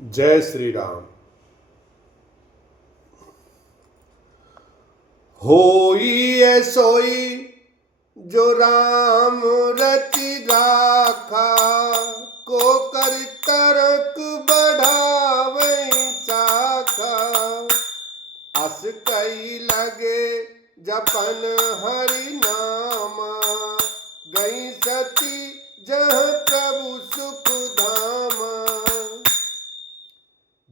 जय श्री राम। होई है सोई जो राम रति राखा, को कर तरक बढ़ावे साखा। अस कई लगे जपन हरि नामा, गई सती जह प्रभु सुख धामा।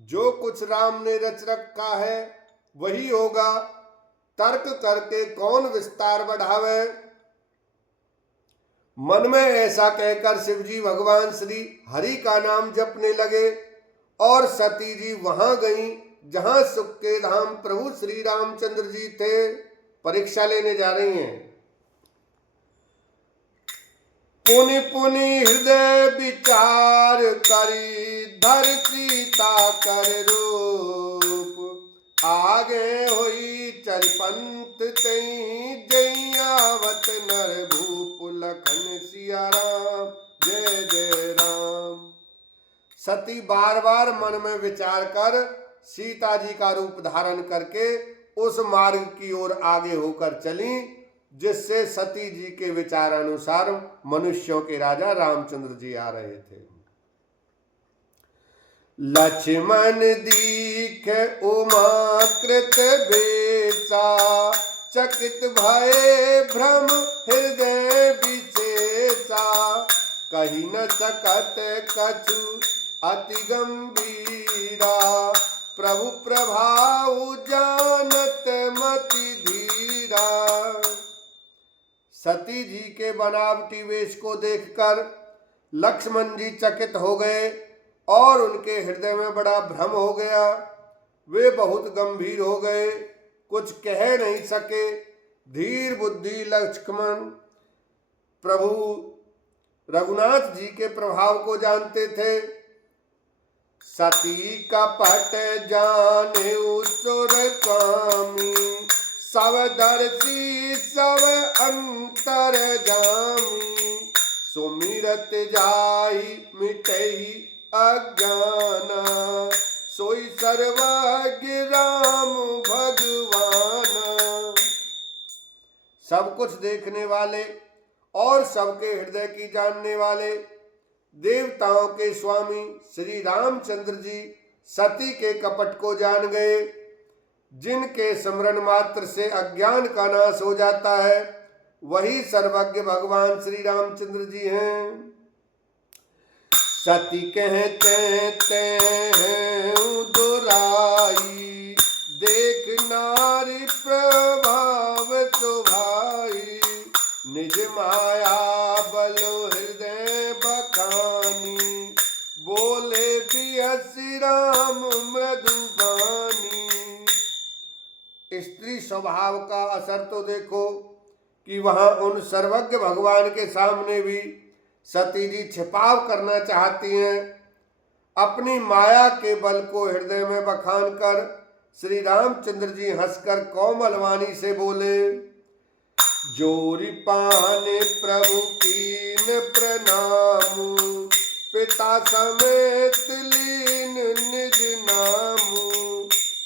जो कुछ राम ने रच रखा है वही होगा, तर्क करके कौन विस्तार बढ़ावे। मन में ऐसा कहकर शिवजी भगवान श्री हरि का नाम जपने लगे और सती जी वहां गईं जहां सुख के धाम प्रभु श्री रामचंद्र जी थे। परीक्षा लेने जा रही हैं। पुनि पुनि हृदय विचार करी, धर सीता कर रूप। आगे हुई चल पंत तई, जैयावत नर भूप। लखन सिया राम जय जय राम। सती बार बार मन में विचार कर सीता जी का रूप धारण करके उस मार्ग की ओर आगे होकर चली जिससे सती जी के विचार अनुसार मनुष्यों के राजा रामचंद्र जी आ रहे थे। लक्ष्मण दीख उमा कृत बेसा, चकित भये भ्रम हृदय विशेषा। कही न सकत कछु अति गंभीरा, प्रभु प्रभाव जानत मति धीरा। सती जी के बनावटी वेश को देखकर लक्ष्मण जी चकित हो गए और उनके हृदय में बड़ा भ्रम हो गया। वे बहुत गंभीर हो गए, कुछ कह नहीं सके। धीर बुद्धि लक्ष्मण प्रभु रघुनाथ जी के प्रभाव को जानते थे। सती कपट जाने सुर स्वामी, सब दर्शी सब अंतर जामी। सुमिरत जाहि मिटहि अज्ञाना, सोई सर्वज्ञ राम भगवाना। सब कुछ देखने वाले और सबके हृदय की जानने वाले देवताओं के स्वामी श्री रामचंद्र जी सती के कपट को जान गए। जिनके स्मरण मात्र से अज्ञान का नाश हो जाता है वही सर्वज्ञ भगवान श्री रामचंद्र जी हैं। सती कहते हैं दुराई, देख नारी प्रभाव तो भाई। निज माया बलो हृदय बखानी, बोले बिहसी राम मृदुबानी। स्त्री स्वभाव का असर तो देखो कि वहां उन सर्वज्ञ भगवान के सामने भी सती जी छिपाव करना चाहती हैं। अपनी माया के बल को हृदय में बखान कर श्री रामचंद्र जी हंसकर कोमल वाणी से बोले, जोरी पाने प्रभु कीन प्रणामु। पिता समेत लीन निज नामु,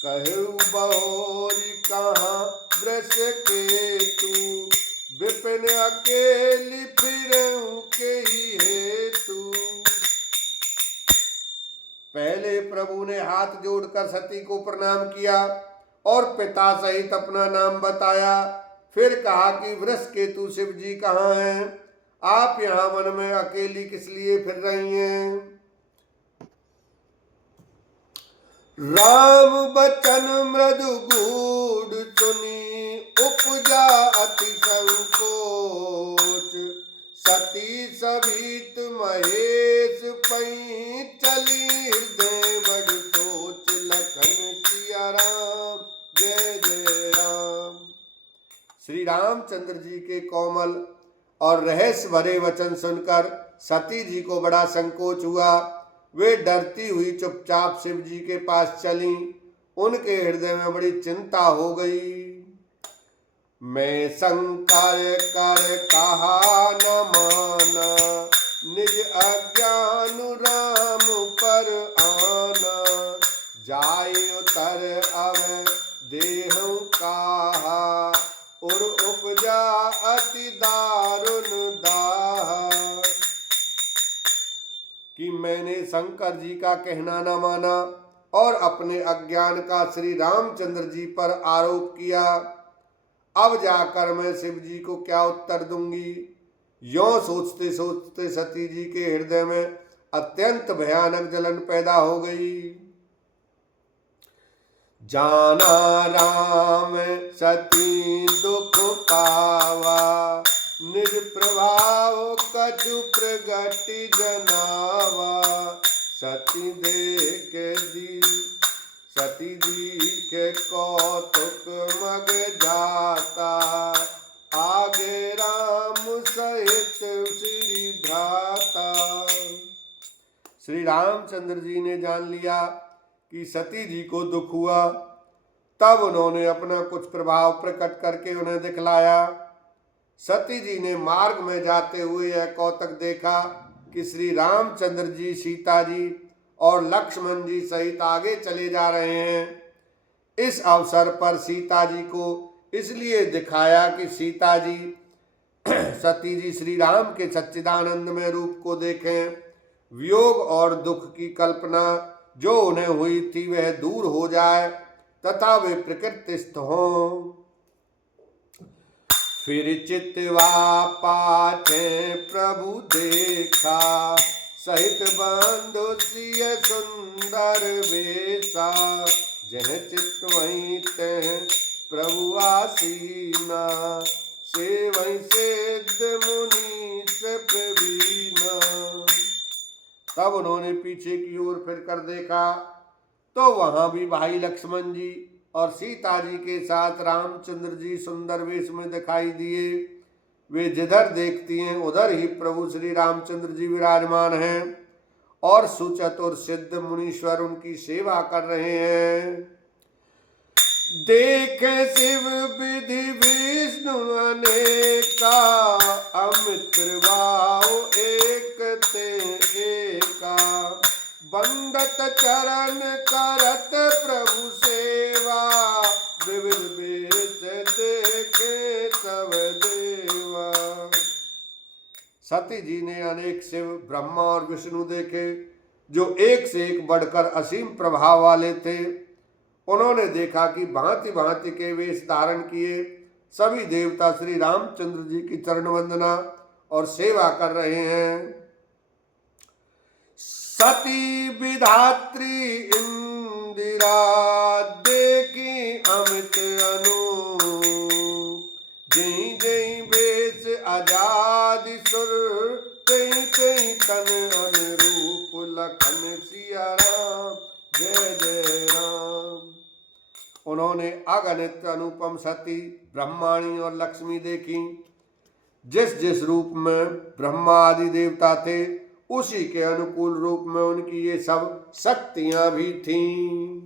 कहु बहोरी कहाँ दृश्य के तू। विपिन अकेली फिरऊं के ही हेतु। पहले प्रभु ने हाथ जोड़कर सती को प्रणाम किया और पिता सहित अपना नाम बताया। फिर कहा कि वृषकेतु शिव जी कहाँ हैं? आप यहाँ वन में अकेली किस लिए फिर रही हैं? राम बचन मृदु गूढ़ सुनी, उपजा अति संकोच। सती सभीत महेश पई, चली हृदय बड़ सोच। लखन सिया राम जय जय राम। श्री रामचंद्र जी के कोमल और रहस्य भरे वचन सुनकर सती जी को बड़ा संकोच हुआ। वे डरती हुई चुपचाप शिव जी के पास चली। उनके हृदय में बड़ी चिंता हो गई। मैं शंकर कर कहा न माना, निज अज्ञान राम पर आना। जाय उतर अब देहु काहा, और उपजा अति दारुण दाह। कि मैंने शंकर जी का कहना न माना और अपने अज्ञान का श्री रामचंद्र जी पर आरोप किया। अब जाकर मैं शिव जी को क्या उत्तर दूंगी। यों सोचते सोचते सती जी के हृदय में अत्यंत भयानक जलन पैदा हो गई। जाना राम सती दुख पावा, निज प्रभाव कछु प्रगति जनावा। सती दी के कौतुक मग जाता, आगे राम सहित श्री भ्राता। श्री रामचंद्र जी ने जान लिया कि सती जी को दुख हुआ, तब उन्होंने अपना कुछ प्रभाव प्रकट करके उन्हें दिखलाया। सती जी ने मार्ग में जाते हुए यह कौतक देखा कि श्री रामचंद्र जी, सीता जी और लक्ष्मण जी सहित आगे चले जा रहे हैं। इस अवसर पर सीता जी को इसलिए दिखाया कि सीता जी सती जी श्री राम के सच्चिदानंदमय रूप को देखें, वियोग और दुख की कल्पना जो उन्हें हुई थी वह दूर हो जाए तथा वे प्रकृतिस्थ हों। फिर चितवा पाछे प्रभु देखा, सहित बंधु सिय सुंदर वेशा। जह चित वहीं तह प्रभु आसीना, सेवै सिद्ध मुनीश प्रवीणा। तब उन्होंने पीछे की ओर फिर कर देखा तो वहां भी भाई लक्ष्मण जी और सीता जी के साथ रामचंद्र जी सुंदर वेश में दिखाई दिए। वे जिधर देखती हैं उधर ही प्रभु श्री रामचंद्र जी विराजमान हैं और सुचतुर सिद्ध मुनीश्वर उनकी सेवा कर रहे हैं। देख शिव विधि विष्णु अनेका, अमित भाव एक ते एका। बंदत चरण करत प्रभु सेवा, विविध वेश देखे सब देवा। सती जी ने अनेक शिव, ब्रह्मा और विष्णु देखे जो एक से एक बढ़कर असीम प्रभाव वाले थे। उन्होंने देखा कि भांति भांति के वेश धारण किए सभी देवता श्री रामचंद्र जी की चरण वंदना और सेवा कर रहे हैं। सती विधात्री इंदिरा, देखी अमित अनु। जय जय वेश आजाद सुर, तई तई तन अनुरूप। लखन सिया राम, जय जय राम। उन्होंने अगणित अनुपम सती, ब्रह्माणी और लक्ष्मी देखी। जिस जिस रूप में ब्रह्मा आदि देवता थे उसी के अनुकूल रूप में उनकी ये सब शक्तियां भी थीं।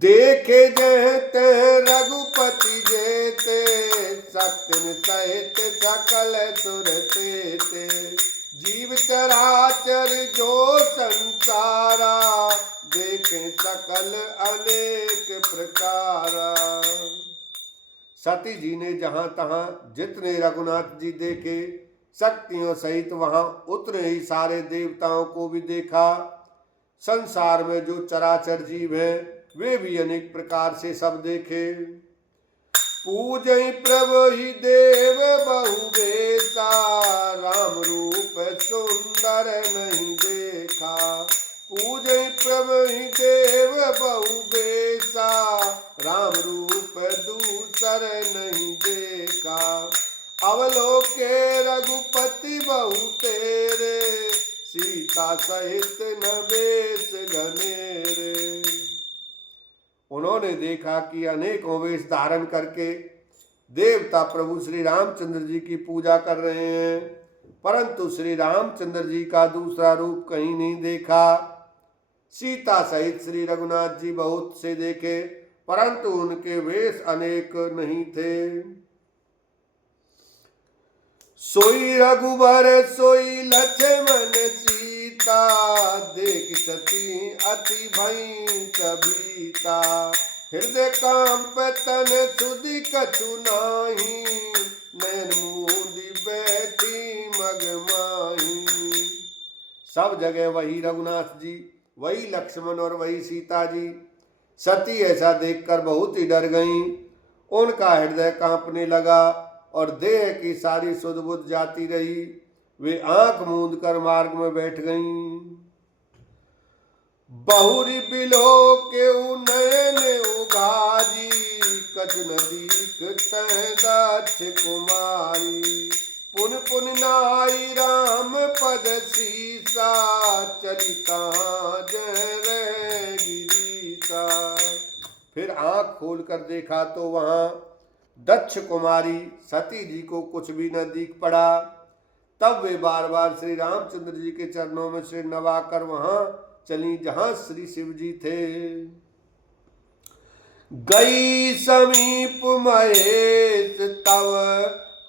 देखे जहते रघुपति जेते, शक्ति सहित सकल सुर तेते। जीव चराचर जो संसारा, देखे सकल अनेक प्रकारा। सती जी ने जहां तहां जितने रघुनाथ जी देखे शक्तियों सहित वहां उतने ही सारे देवताओं को भी देखा। संसार में जो चराचर जीव हैं वे भी अनेक प्रकार से सब देखे। पूजई प्रभु ही देव बहु बेसा, राम रूप सुंदर नहीं देखा। पूजई प्रभु ही देव बहु बेसा, राम रूप दूसर नहीं देखा। अवलोके रघुपति बहु तेरे, सीता सहित न बेश घनेरे। उन्होंने देखा कि अनेकों वेश धारण करके देवता प्रभु श्री रामचंद्र जी की पूजा कर रहे हैं, परंतु श्री रामचंद्र जी का दूसरा रूप कहीं नहीं देखा। सीता सहित श्री रघुनाथ जी बहुत से देखे, परंतु उनके वेश अनेक नहीं थे। सोई रघुबर सोई लक्ष्मण सीता, देख सती अति भई भीता, हृदय कांप तन सुधि कछु नाही, नैन मूंदी बैठी मगमाही। सब जगह वही रघुनाथ जी, वही लक्ष्मण और वही सीता जी। सती ऐसा देखकर बहुत ही डर गईं। उनका हृदय कांपने लगा और देह की सारी सुध बुध जाती रही। वे आंख मूंद कर मार्ग में बैठ गईं। बहुरी बिलो के नयन उघारी, कछ न दीखत दक्ष कुमारी। पुन पुन नाई राम पद सीसा, चली कहाँ जय गिरीसा। फिर आंख खोल कर देखा तो वहां दक्ष कुमारी सती जी को कुछ भी न दिख पड़ा। तब वे बार बार श्री रामचंद्र जी के चरणों में सिर नवाकर वहां चली जहां श्री शिव जी थे। गई समीप महेश तव,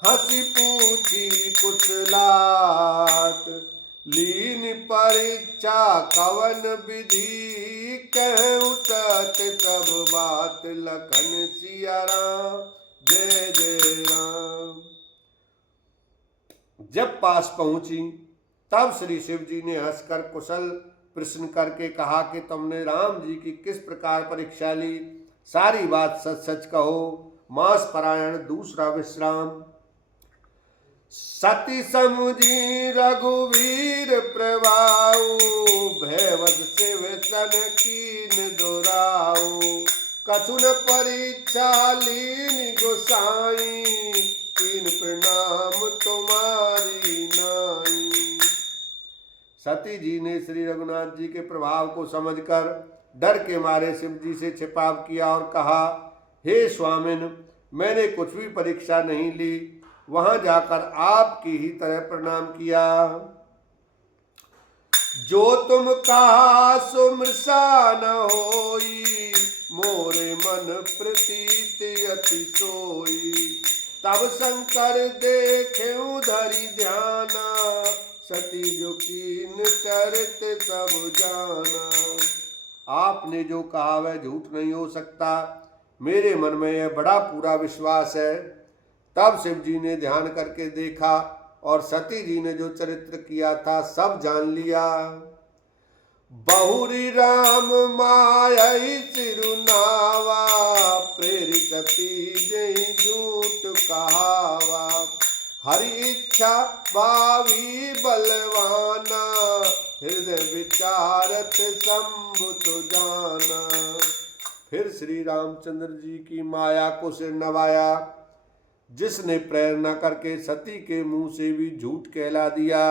हंसी पूछी कुशलात। लीन परीक्षा कवन विधि, कहूँ सत सब बात। लखन सिया राम जय जय राम। जब पास पहुंची तब श्री शिव जी ने हंसकर कुशल प्रश्न करके कहा कि तुमने राम जी की किस प्रकार परीक्षा ली, सारी बात सच सच कहो। मास परायण दूसरा विश्राम। सती समुझी रघुवीर प्रभाऊ, भयवत शिव सन कीन दोराऊ। कछु न परीक्षा लीन गोसाई, कीन प्रणाम तुम्हारी नाई। सती जी ने श्री रघुनाथ जी के प्रभाव को समझकर डर के मारे शिव जी से छिपाव किया और कहा, हे स्वामिन, मैंने कुछ भी परीक्षा नहीं ली। वहां जाकर आपकी ही तरह प्रणाम किया। जो तुम कहा सो मृषा न होई, मोरे मन प्रतीत अति सोई। तब शंकर देखे धरि ध्याना, सती जो कीन चरित सब जाना। आपने जो कहा वह झूठ नहीं हो सकता, मेरे मन में यह बड़ा पूरा विश्वास है। तब शिव जी ने ध्यान करके देखा और सती जी ने जो चरित्र किया था सब जान लिया। बहुरी राम माया सिरुनावा, प्रेरी सती जय झूठ कहावा। हरि इच्छा भावी बलवाना, हृदय विचारत शंभु तो जाना। फिर श्री रामचंद्र जी की माया को सिर नवाया, जिसने प्रेरणा करके सती के मुंह से भी झूठ कहला दिया।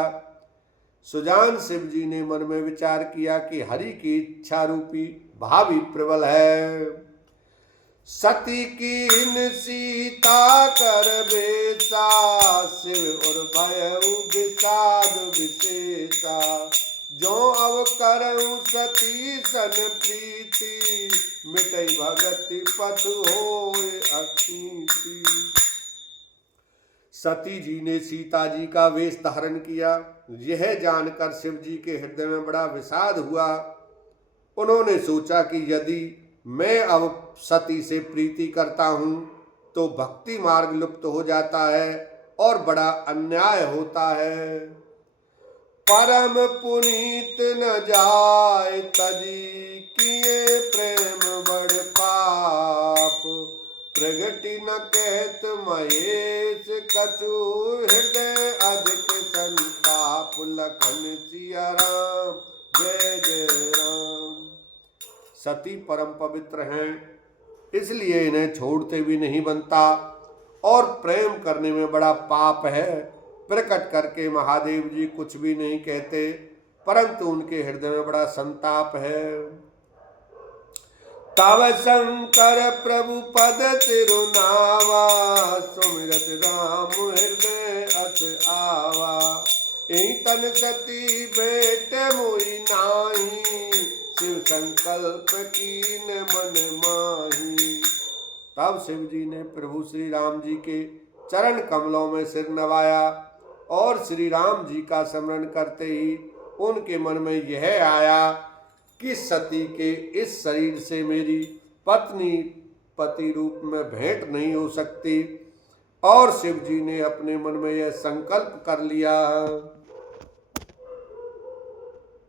सुजान शिव जी ने मन में विचार किया कि हरि की इच्छा रूपी भावी प्रबल है। सती कीन सीता कर बेसा, शिव और भय विषाद विशेषा। जो अव करऊं सती सन प्रीति, मिटई भगति पथ होय अकीति। सती जी ने सीता जी का वेश धारण किया। यह जानकर शिव जी के हृदय में बड़ा विषाद हुआ। उन्होंने सोचा कि यदि मैं अब सती से प्रीति करता हूँ तो भक्ति मार्ग लुप्त हो जाता है और बड़ा अन्याय होता है। परम पुनीत न जाय तजी, किए प्रेम बड़ पाप। प्रगति न कहत महेश कछु, हृदय अधिक संताप। लखन सिया राम जय जय राम। सती परम पवित्र हैं, इसलिए इन्हें छोड़ते भी नहीं बनता और प्रेम करने में बड़ा पाप है। प्रकट करके महादेव जी कुछ भी नहीं कहते, परंतु उनके हृदय में बड़ा संताप है। तव शंकर प्रभु पद तिरुनावा, सुमिरत राम हृदय अस आवा। एहि तन सती भेट मोहि नाही, शिव संकल्प कीन मन माही। तब शिव जी ने प्रभु श्री राम जी के चरण कमलों में सिर नवाया और श्री राम जी का स्मरण करते ही उनके मन में यह आया कि सती के इस शरीर से मेरी पत्नी पति रूप में भेंट नहीं हो सकती। और शिव जी ने अपने मन में यह संकल्प कर लिया